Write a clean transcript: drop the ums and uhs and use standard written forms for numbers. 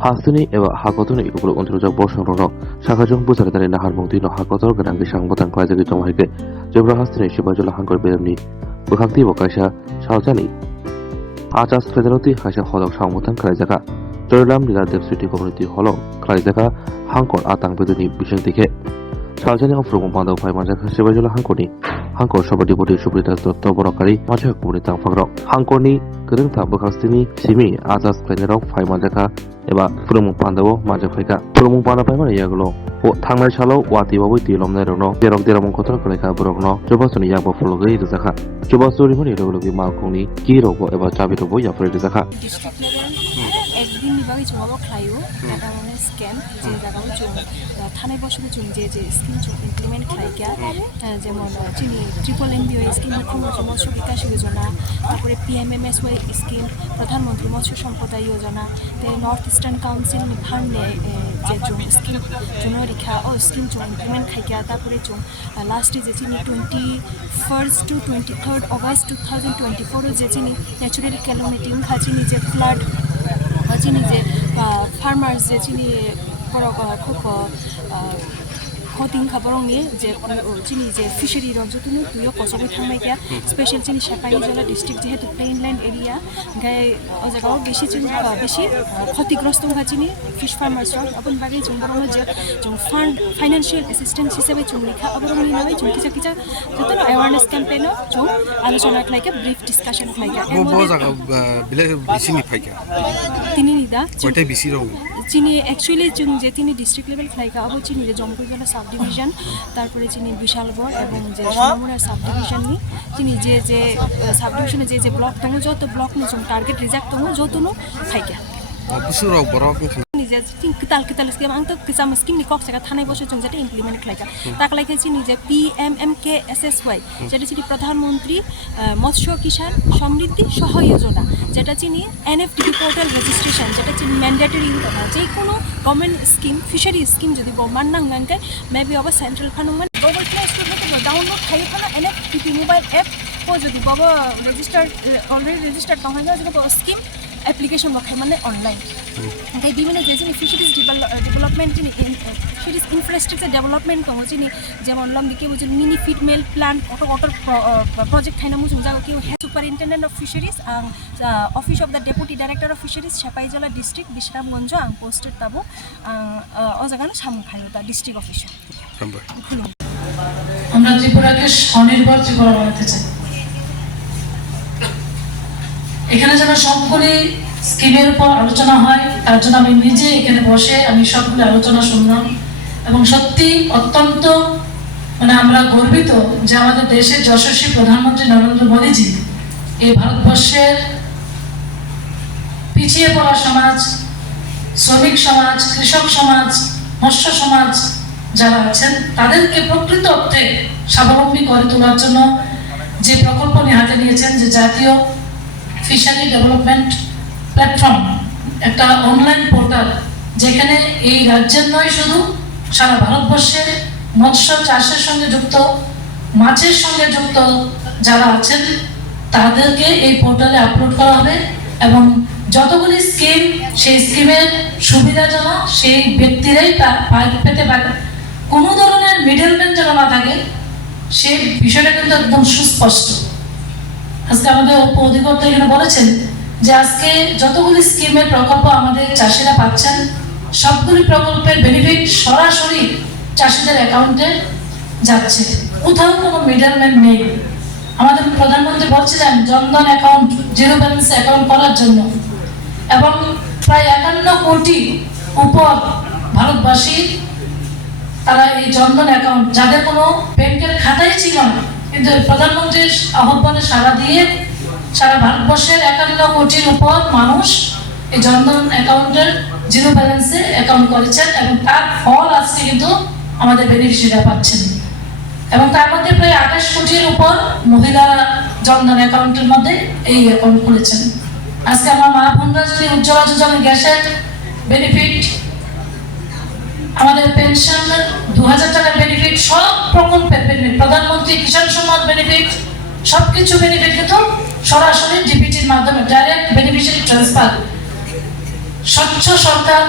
Hastini eba hakotoni ukul untrujak borsangrono sakajong busaritani nahar mungtino hakotor ganang gisang botang Khaijakha jomhaike jebra hastini Sepahijala Hangkor Beremni bukakti bokaisa Salsani Ajas Khainairokno kaisa holok sangbotang Khaijakha Jorlam Nila Deputy Community Holong Khaijakha Hangkor atang beduni bising dike Salsani Frung Panda Khaijakha Sepahijala Hangkorni Hangkor Sabadipoti Subrita Dotto Borokari Majak Komunitang Fagrok Hangkorni Gerengta Bukastini Simi Ajas Khainairokno Khaijakha eba Frung Panda Majak Faika Frung Panda Paimani Yagulo Tangnai Salo Wati Babu Tilom Nerono Derok Deramon Kotor Koleka Borokno Jobasuni Yabo Fologai Rizakha Jobasuri Moni Rogologi Malkoni Kiroko eba Chabitobo Yafre Rizakha একদিন বিভাগে জমাবো খাইও এটা মানে scam যে জায়গাও জম থানায় বসে জম যে স্কিম ইমপ্লিমেন্ট খাইকা যেমন চিনি MBO স্কিম মুখ্যমন্ত্রী মৎস্য বিকাশ যোজনা তারপরে PMMSY স্কিম প্রধানমন্ত্রী মৎস্য সম্পদা যোজনা নর্থ ইস্টার্ন কাউন্সিল ফান্ডে যে জম স্কিম জনরিখা ও স্কিম জম ইমপ্লিমেন্ট খাইকা তারপরে জম লাস্টে যে চিনি 21st to 23rd August 2024 যে চিনি ন্যাচুরাল ক্যালামিটি খাচিনি যে ফ্লাড চিনি যে ফার্মার্স যে চিনি খুব ক্ষতি খাবরংনি যে চিনি যে ফিশারি রঞ্জতুনি তুইও কচবি থামাইকা স্পেশাল চিনি সেপাহিজলা ডিস্ট্রিক্ট যেহেতু প্লেইনল্যান্ড এরিয়া গাই ও জায়গাও বেশি চিনি বেশি ক্ষতিগ্রস্ত চিনি ফিশ ফার্মার্স আপন বাগে জংবরং যে জং ফান্ড ফাইনান্সিয়াল অ্যাসিস্ট্যান্স হিসেবে জং লেখা অবরংনি নামে জং কিছা কিছা যত অ্যাওয়ারনেস ক্যাম্পেইন জং আলোচনা খাইকা ব্রিফ ডিসকাশন খাইকা বো জায়গা বিলে বেশি নি ফাইকা তিনি নিদা কয়টা বেশি রও চিনি অ্যাকচুয়ালি জং যে তিনি ডিস্ট্রিক্ট লেভেল খাইকা আবো চিনি যে জমপুরজলা সাব ডিভিশন তারপরে চিনি বিশালগড় এবং যে সোনামুড়া সাব ডিভিশন নি চিনি যে যে সাব ডিভিশনে যে ব্লক দङ যত ব্লক নি জং টার্গেট রিজাক্ট দङ যতনো খাইকা বুসুরাও বরক নিজে কিতাল স্কিম আং তো কিসাম স্কিম নি কক জায়গা থানায় বসে জং যেটা ইমপ্লিমেন্ট খাইকা তাক লাইকে চিনি যে PMMKSSY যেটা চিনি প্রধানমন্ত্রী মৎস্য কিষাণ সমৃদ্ধি সহায় যোজনা যেটা চিনি NFTP পোর্টাল রেজিস্ট্রেশন যেটা চিনি ম্যান্ডেটরি যে কোনো গভর্নমেন্ট স্কিম ফিশারি স্কিম যদি গভর্নমেন্ট নাঙ্গাঙ্কে maybe of central fund Google Play Store থেকে ডাউনলোড খাই খানা NFTP মোবাইল অ্যাপ ও যদি বাবা রেজিস্টার্ড অলরেডি রেজিস্টার্ড তখন যদি স্কিম অ্যাপ্লিকেশন বখাই মানে অনলাইন তাই বিভিন্ন যে চিনি ফিশারিজ ডেভেলপমেন্ট চিনি ফিশারিজ ইনফ্রাস্ট্রাকচার ডেভেলপমেন্ট দङ চিনি যেমন লম্বিকে বুঝি মিনি ফিড মিল প্ল্যান্ট অটো প্রজেক্ট খাইনা মুজুং জায়গা কেউ superintendent of fisheries office of the deputy director of fisheries Sepahijala district Bishramganj আং পোস্টেড তাবো ও জায়গানো সামু খাইও তা ডিস্ট্রিক্ট অফিসার আমরা ত্রিপুরাকে স্বনির্ভর ত্রিপুরা বানাতে চাই এখানে যেন সবগুলি স্কিমের উপর আলোচনা হয় তার জন্য আমি নিজে এখানে বসে আমি সবগুলি আলোচনা শুনলাম এবং সত্যি অত্যন্ত মানে আমরা গর্বিত যে আমাদের দেশের যশস্বী প্রধানমন্ত্রী নরেন্দ্র মোদীজি এই ভারতবর্ষের পিছিয়ে পড়া সমাজ শ্রমিক সমাজ কৃষক সমাজ মৎস্য সমাজ যারা আছেন তাদেরকে প্রকৃত অর্থে স্বাবলম্বী করে তোলার জন্য যে প্রকল্প হাতে নিয়েছেন যে জাতীয় ফিশারি ডেভেলপমেন্ট প্ল্যাটফর্ম একটা অনলাইন পোর্টাল যেখানে এই রাজ্যের নয় শুধু সারা ভারতবর্ষের মৎস্য চাষের সঙ্গে যুক্ত মাছের সঙ্গে যুক্ত যারা আছেন তাদেরকে এই পোর্টালে আপলোড করা হবে এবং যতগুলি স্কিম সেই স্কিমের সুবিধা যেন সেই ব্যক্তিরাই পেতে পারে কোনো ধরনের মিডলম্যান যেন না থাকে সেই বিষয়টা কিন্তু একদম সুস্পষ্ট আজকে আমাদের উপ অধিকর্তা এখানে বলেছেন যে আজকে যতগুলি স্কিমের প্রকল্প আমাদের চাষিরা পাচ্ছেন সবগুলি প্রকল্পের বেনিফিট সরাসরি চাষিদের অ্যাকাউন্টে যাচ্ছে কোথাও কোনো মিডলম্যান নেই আমাদের প্রধানমন্ত্রী বলছিলেন Jan Dhan account zero balance account করার জন্য এবং প্রায় 51 কোটি উপর ভারতবাসী তারা এই জনধন অ্যাকাউন্ট যাদের কোনো ব্যাংকের খাতাই ছিল না কিন্তু প্রধানমন্ত্রীর আহ্বানে সাড়া দিয়ে সারা ভারতবর্ষের 51 কোটির উপর মানুষ এই জনধন অ্যাকাউন্টের জিরো ব্যালেন্সে অ্যাকাউন্ট করেছেন এবং তার ফল আজকে কিন্তু আমাদের বেনিফিশিয়ারিরা পাচ্ছেন এবং তার মধ্যে প্রায় 28 কোটির উপর মহিলা জনধন অ্যাকাউন্টের মধ্যে এই অ্যাকাউন্ট খুলেছেন আজকে আমার মা বোনরা যদি উজ্জ্বলা যোজনা গ্যাসের বেনিফিট আমাদের পেনশন 2000 টাকার বেনিফিট সব প্রকল্পের বেনিফিট প্রধানমন্ত্রী কিষাণ সম্মান বেনিফিট সবকিছু বেনিফিট কিন্তু সরাসরি ডিপিটির মাধ্যমে ডাইরেক্ট বেনিফিশিয়ারি ট্রান্সফার স্বচ্ছ সরকার